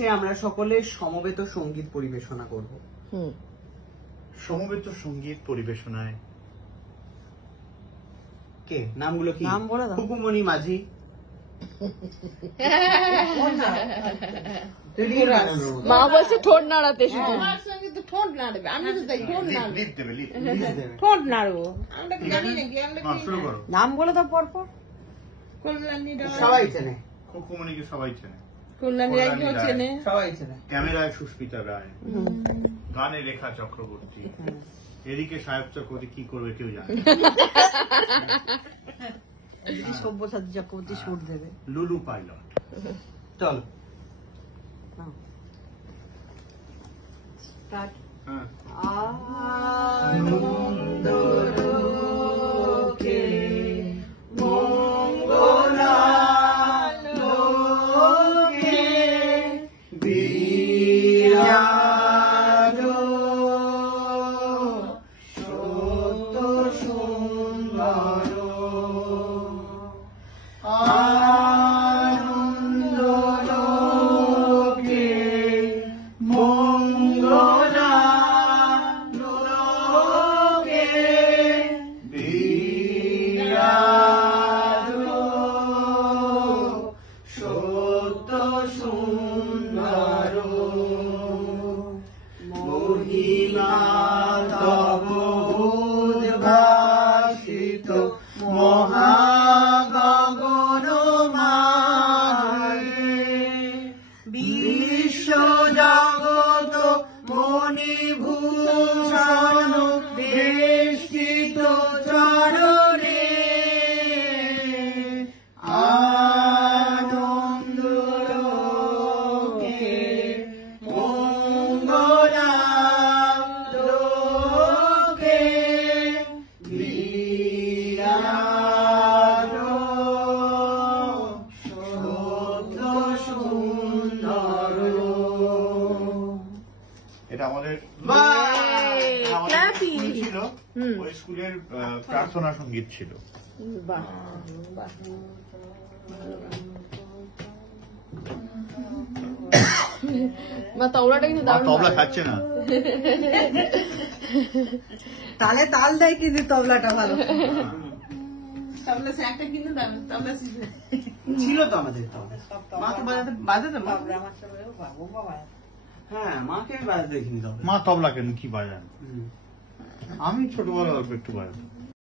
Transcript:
আছে আমরা সকলে সমবেত সঙ্গীত পরিবেশনা করব। সমবেত সঙ্গীত পরিবেশনায় কে নামগুলো কি? নাম বলে দাও। খুকুমণি মাঝি, মা বলছে ঠোঁট নাড়াতে, আমার সঙ্গে তো ঠোঁট নাড়বে, আমি তো তাই ঠোঁট নাড়বো, লিপ দেবে, লিপ ঠোঁট নাড়বো। আমরা কি জানি নাকি? আমরা কি শুরু করো। নাম বলে দাও পর পর। কল্যাণী রায়, সবাই চেনে, খুকুমণিকে সবাই চেনে, কল্যাণী রায় কেউ চেনে? সবাই চেনে। ক্যামেরায় সুস্মিতা রায়, গানে রেখা চক্রবর্তী, এদিকে সাহেব চক্রবর্তী কি করবে কেউ জানে না। যদি সব্যসাচী চক্রবর্তী সুর দেবে। লুলু পাইলট। চল স্টার্ট। হ্যাঁ, আনন্দ লোকে মঙ্গলাল লোকে বিরাজ সত্য সুন্দর আনন্দ লোকে মঙ্গলাল লোকে বিরাজ সত্য সুন্দর মহিমা তব উদ্ভাসিত মহাগগন মায়ে বিশ্ব জগত মণিভূষণ বেষ্টিত চরণে আনন্দ লোকে মঙ্গলাল লোকে বিরাজ সত্য সুন্দর। এটা আমাদের ক্ল্যাপি। স্কুল ছিল, ওই স্কুলের প্রার্থনা সঙ্গীত ছিল। বাহ বাহ। মা তবলাটা কিন্তু মা দারুণ তবলা বাজে। খাচ্ছে না, তালে তাল দেয় কিন্তু তবলাটা ভালো। তবলা সে একটা কিনে দাও, তবলা শিখবে। ছিল তো আমাদের তো, মা তো বাজাতে মা। আমার সঙ্গে বাবু বাবা। হ্যাঁ, মাকে আমি বাজাতে দেখিনি তবে। মা তবলা কেন কি বাজান, আমি ছোটবেলা অল্প একটু বাজাতাম।